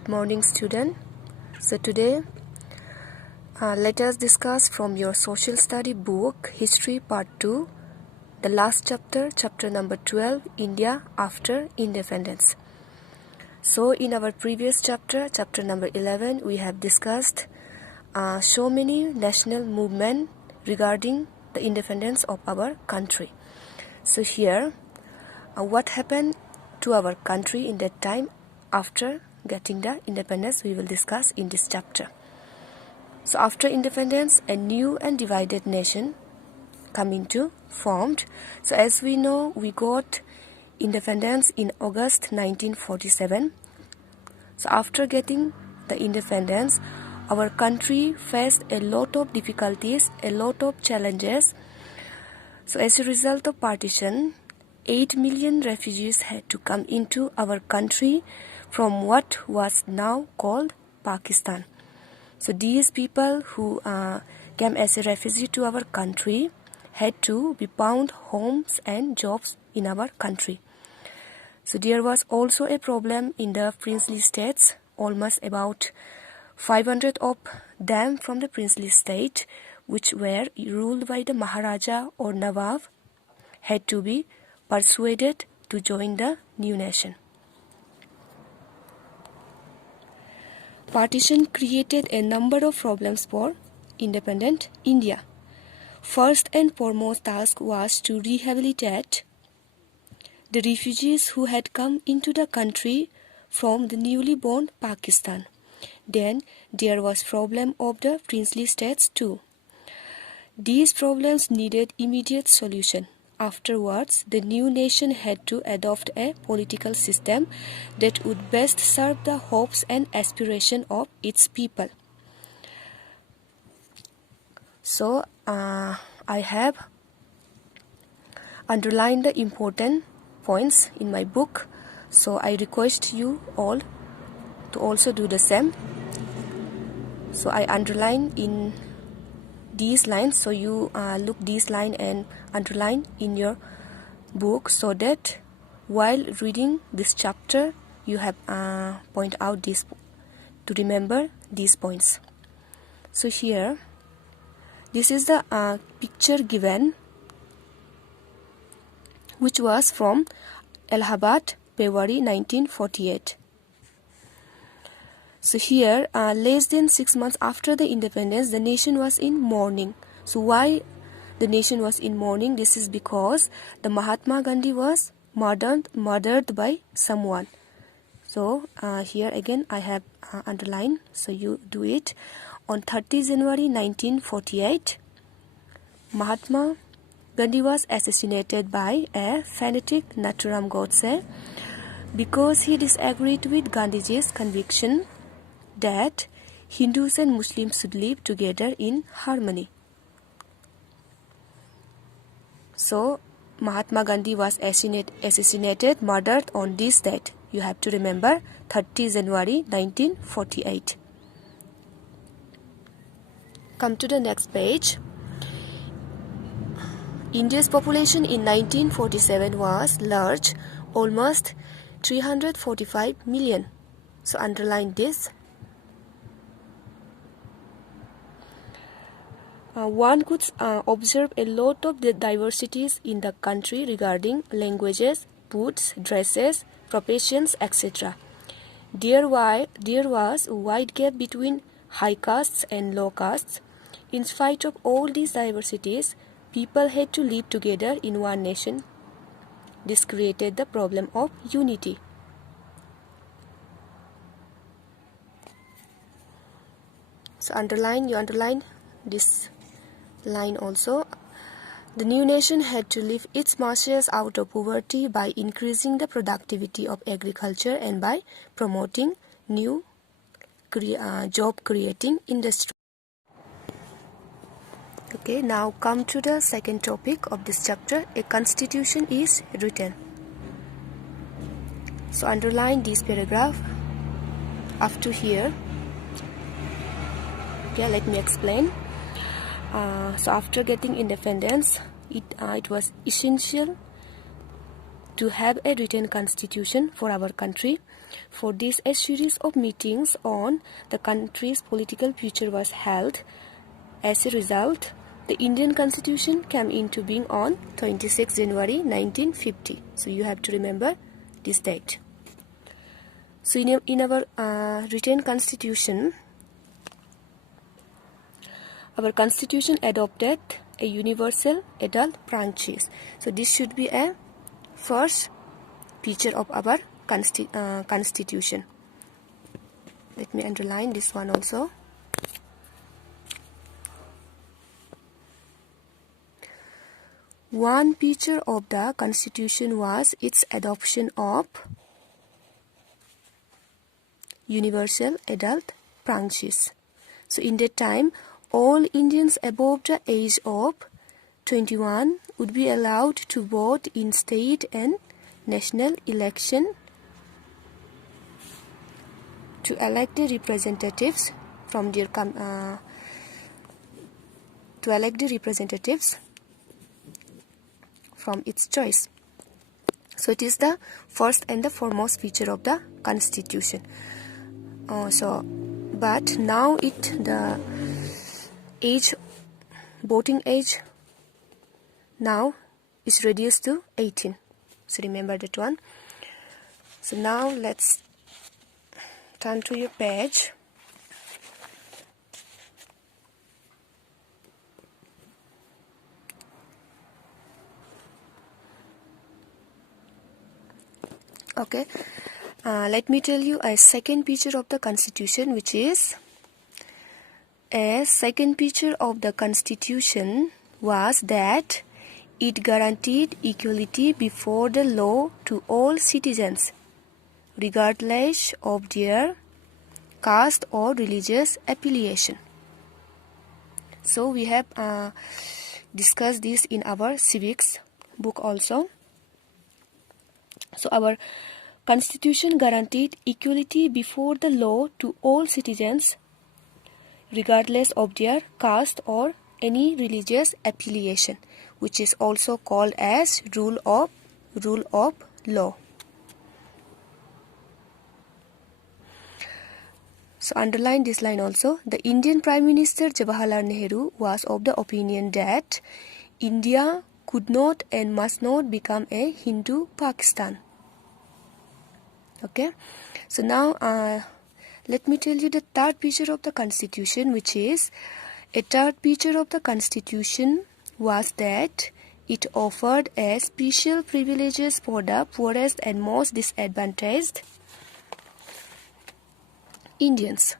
Good morning, student. So today let us discuss from your social study book History Part 2, the last chapter, chapter number 12, India after Independence. So in our previous chapter, chapter number 11, we have discussed so many national movements regarding the independence of our country. So here, what happened to our country in that time after getting the independence, we will discuss in this chapter. So after independence, a new and divided nation coming to formed. So as we know, we got independence in August 1947. So after getting the independence, our country faced a lot of difficulties, a lot of challenges. So as a result of partition, 8 million refugees had to come into our country from what was now called Pakistan. So these people who came as a refugee to our country had to be found homes and jobs in our country. So there was also a problem in the princely states. Almost about 500 of them from the princely state, which were ruled by the Maharaja or Nawab, had to be persuaded to join the new nation. Partition created a number of problems for independent India. First and foremost task was to rehabilitate the refugees who had come into the country from the newly born Pakistan. Then there was problem of the princely states too. These problems needed immediate solution. Afterwards, the new nation had to adopt a political system that would best serve the hopes and aspirations of its people. So, I have underlined the important points in my book. So, I request you all to also do the same. So, I underline in these lines, so you look these line and underline in your book, so that while reading this chapter you have point out this to remember these points. So here, this is the picture given, which was from Allahabad, February 1948. So here, less than 6 months after the independence, the nation was in mourning. So why the nation was in mourning? This is because the Mahatma Gandhi was murdered by someone. So here again I have underlined, so you do it. On 30 January 1948, Mahatma Gandhi was assassinated by a fanatic Nathuram Godse because he disagreed with Gandhiji's conviction that Hindus and Muslims should live together in harmony. So, Mahatma Gandhi was assassinated, murdered on this date. You have to remember 30 January 1948. Come to the next page. India's population in 1947 was large, almost 345 million. So, underline this. One could observe a lot of the diversities in the country regarding languages, foods, dresses, professions, etc. There was a wide gap between high castes and low castes. In spite of all these diversities, people had to live together in one nation. This created the problem of unity. So you underline this line also. The new nation had to lift its masses out of poverty by increasing the productivity of agriculture and by promoting new job creating industry. Okay, now come to the second topic of this chapter. A constitution is written. So underline this paragraph up to here. Okay, let me explain. So after getting independence, it was essential to have a written constitution for our country. For this, a series of meetings on the country's political future was held. As a result, the Indian Constitution came into being on 26 January 1950. So you have to remember this date. So in our written constitution, our constitution adopted a universal adult franchise. So this should be a first feature of our constitution. Let me underline this one also. One feature of the constitution was its adoption of universal adult franchise. So in that time, all Indians above the age of 21 would be allowed to vote in state and national election to elect the representatives from their from its choice. So it is the first and the foremost feature of the constitution. But now the voting age now is reduced to 18. So remember that one. So now let's turn to your page. Okay, let me tell you a second feature of the constitution, which is a second feature of the constitution was that it guaranteed equality before the law to all citizens, regardless of their caste or religious affiliation. So we have discussed this in our civics book also. So our constitution guaranteed equality before the law to all citizens, regardless of their caste or any religious affiliation, which is also called as rule of law. So underline this line also. The Indian Prime Minister Jawaharlal Nehru was of the opinion that India could not and must not become a Hindu Pakistan. Okay, so now let me tell you the third feature of the constitution, which is a third feature of the constitution was that it offered a special privileges for the poorest and most disadvantaged Indians.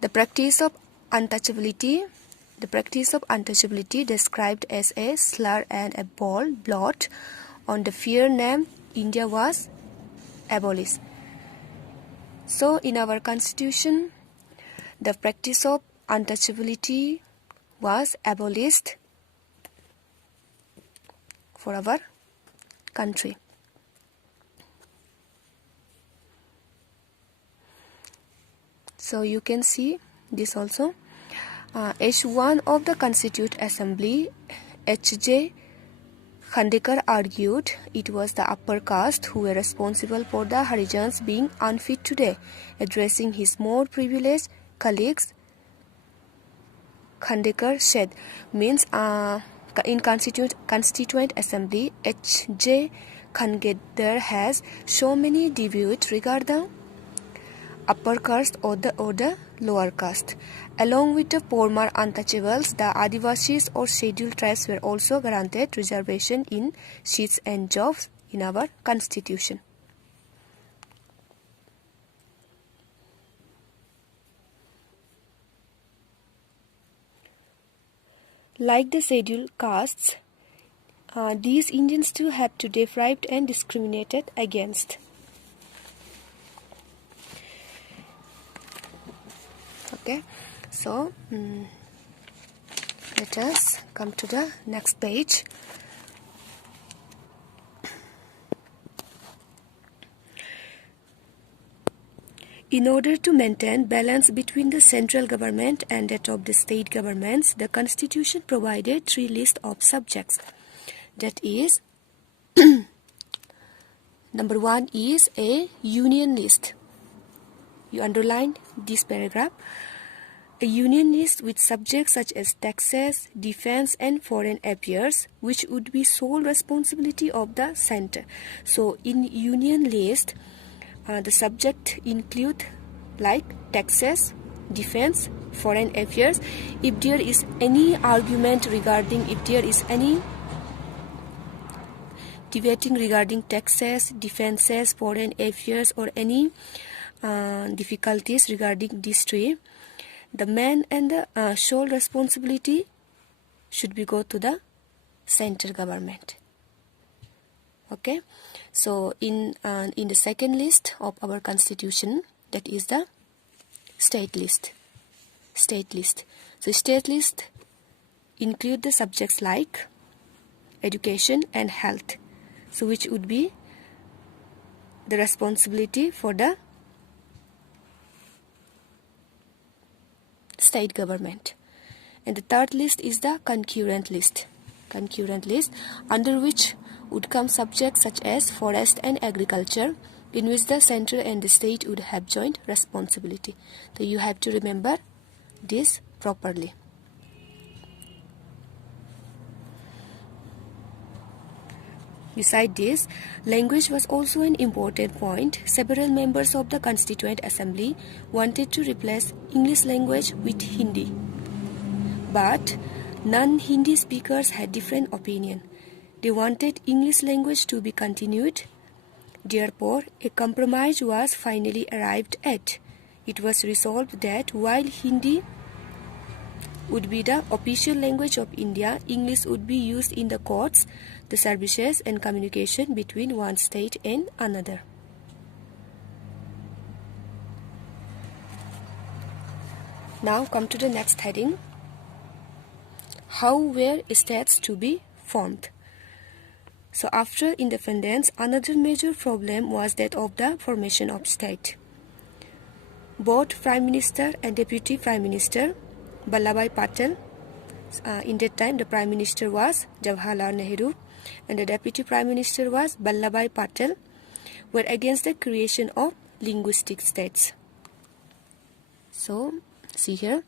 The practice of untouchability described as a slur and a bold blot on the fair name India was abolished. So in our constitution, the practice of untouchability was abolished for our country. So you can see this also. As one of the Constituent Assembly, H.J. Khandekar argued it was the upper caste who were responsible for the Harijans being unfit today. Addressing his more privileged colleagues, Khandekar said, in Constituent Assembly, H.J. Khandekar has so many debates regarding upper caste or the lower caste. Along with the former untouchables, the Adivasis or scheduled tribes were also granted reservation in seats and jobs in our constitution. Like the scheduled castes, these Indians too have to be deprived and discriminated against. Okay, so let us come to the next page. In order to maintain balance between the central government and that of the state governments, the Constitution provided 3 lists of subjects. That is Number 1 is a union list. You underline this paragraph. A union list with subjects such as taxes, defense and foreign affairs, which would be sole responsibility of the center. So in union list, the subject include like taxes, defense, foreign affairs. If there is any argument regarding, if there is any debating regarding taxes, defenses, foreign affairs or any difficulties regarding these three, the main and the sole responsibility should be go to the central government. Okay, so in the second list of our constitution, that is the state list. So state list include the subjects like education and health, so which would be the responsibility for the state government. And the third list is the concurrent list, under which would come subjects such as forest and agriculture, in which the center and the state would have joint responsibility. So you have to remember this properly. Beside this, language was also an important point. Several members of the Constituent Assembly wanted to replace English language with Hindi, but non-Hindi speakers had different opinion. They wanted English language to be continued. Therefore, a compromise was finally arrived at. It was resolved that while Hindi would be the official language of India, English would be used in the courts, the services and communication between one state and another. Now come to the next heading. How were states to be formed? So after independence, another major problem was that of the formation of state. Both Prime Minister and Deputy Prime Minister, Vallabhbhai Patel, in that time the Prime Minister was Jawaharlal Nehru and the Deputy Prime Minister was Vallabhbhai Patel, were against the creation of linguistic states. So, see here,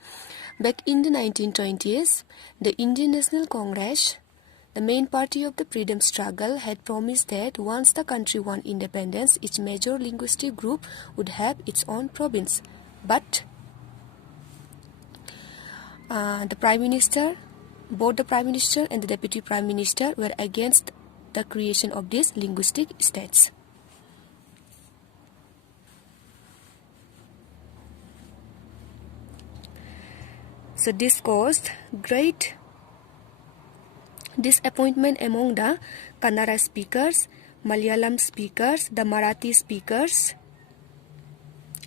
back in the 1920s, the Indian National Congress, the main party of the freedom struggle, had promised that once the country won independence, each major linguistic group would have its own province. But the Prime Minister, both the Prime Minister and the Deputy Prime Minister were against the creation of these linguistic states. So this caused great disappointment among the Kannada speakers, Malayalam speakers, the Marathi speakers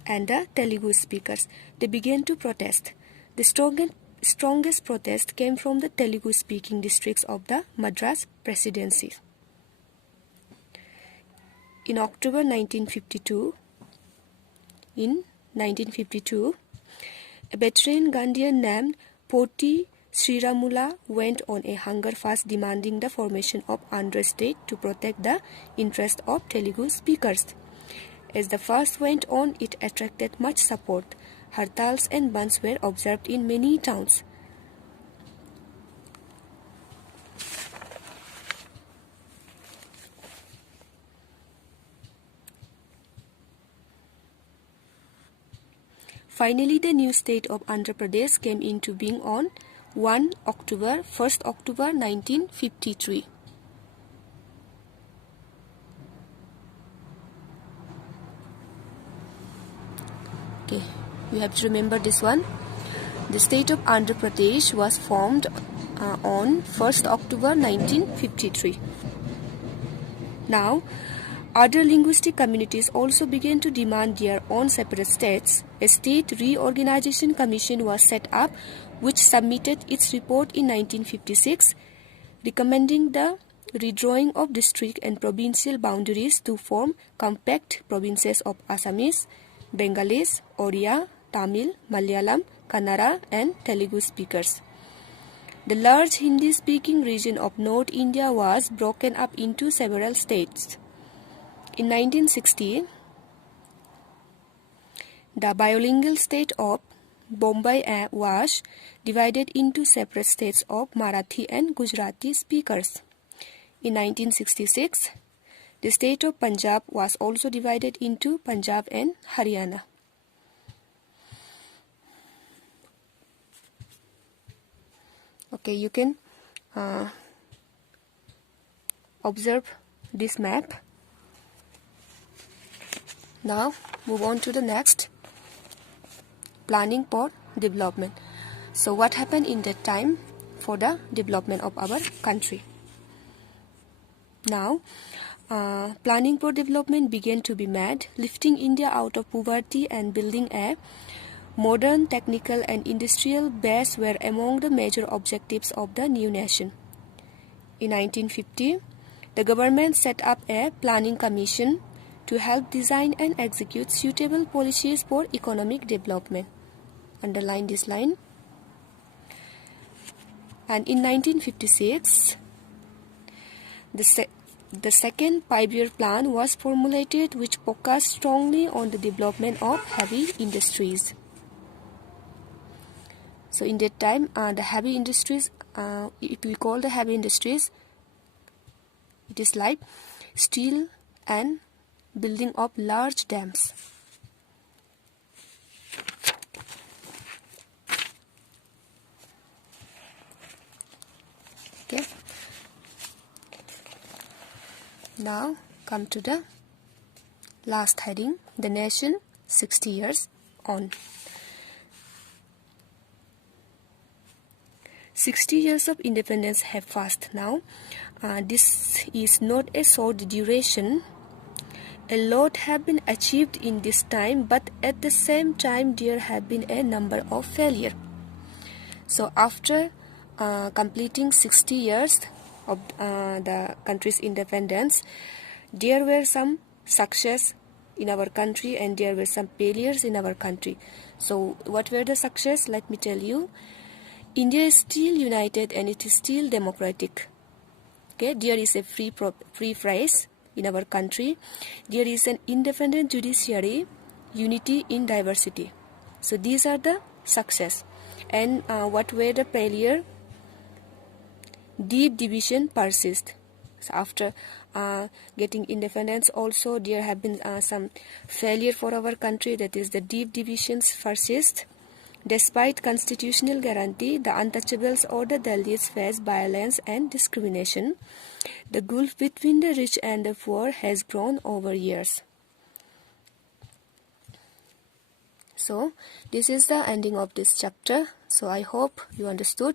and the Telugu speakers. They began to protest. The strongest protest came from the Telugu speaking districts of the Madras Presidency. In October 1952, a veteran Gandhian named Poti Sriramula went on a hunger fast demanding the formation of Andhra state to protect the interest of Telugu speakers. As the fast went on, it attracted much support. Hartals and bands were observed in many towns. Finally, the new state of Andhra Pradesh came into being on 1st October 1953. Okay, you have to remember this one. The state of Andhra Pradesh was formed on 1st October 1953. Now, other linguistic communities also began to demand their own separate states. A state reorganization commission was set up, which submitted its report in 1956, recommending the redrawing of district and provincial boundaries to form compact provinces of Assamese, Bengalis, Oriya, Tamil, Malayalam, Kannada and Telugu speakers. The large Hindi-speaking region of North India was broken up into several states. In 1960, the bilingual state of Bombay was divided into separate states of Marathi and Gujarati speakers. In 1966, the state of Punjab was also divided into Punjab and Haryana. Okay, you can observe this map. Now move on to the next. Planning for development. So what happened in that time for the development of our country? Now planning for development began to be made, lifting India out of poverty and building a modern technical and industrial base were among the major objectives of the new nation. In 1950, the government set up a planning commission to help design and execute suitable policies for economic development. Underline this line. And in 1956, the second 5-year plan was formulated, which focused strongly on the development of heavy industries. So in that time, the heavy industries, if we call the heavy industries, it is like steel and building of large dams. Okay. Now come to the last heading, the nation 60 years on. 60 years of independence have passed now. This is not a short duration. A lot have been achieved in this time, but at the same time there have been a number of failures. So after completing 60 years of the country's independence, there were some success in our country and there were some failures in our country. So what were the success? Let me tell you. India is still united and it is still democratic. Okay, there is a free press in our country. There is an independent judiciary, unity in diversity. So these are the success. And what were the failure? Deep division persist. So after getting independence also there have been some failure for our country, that is the deep divisions persist. Despite constitutional guarantee, the untouchables or the Dalits face violence and discrimination. The gulf between the rich and the poor has grown over years. So this is the ending of this chapter. So I hope you understood.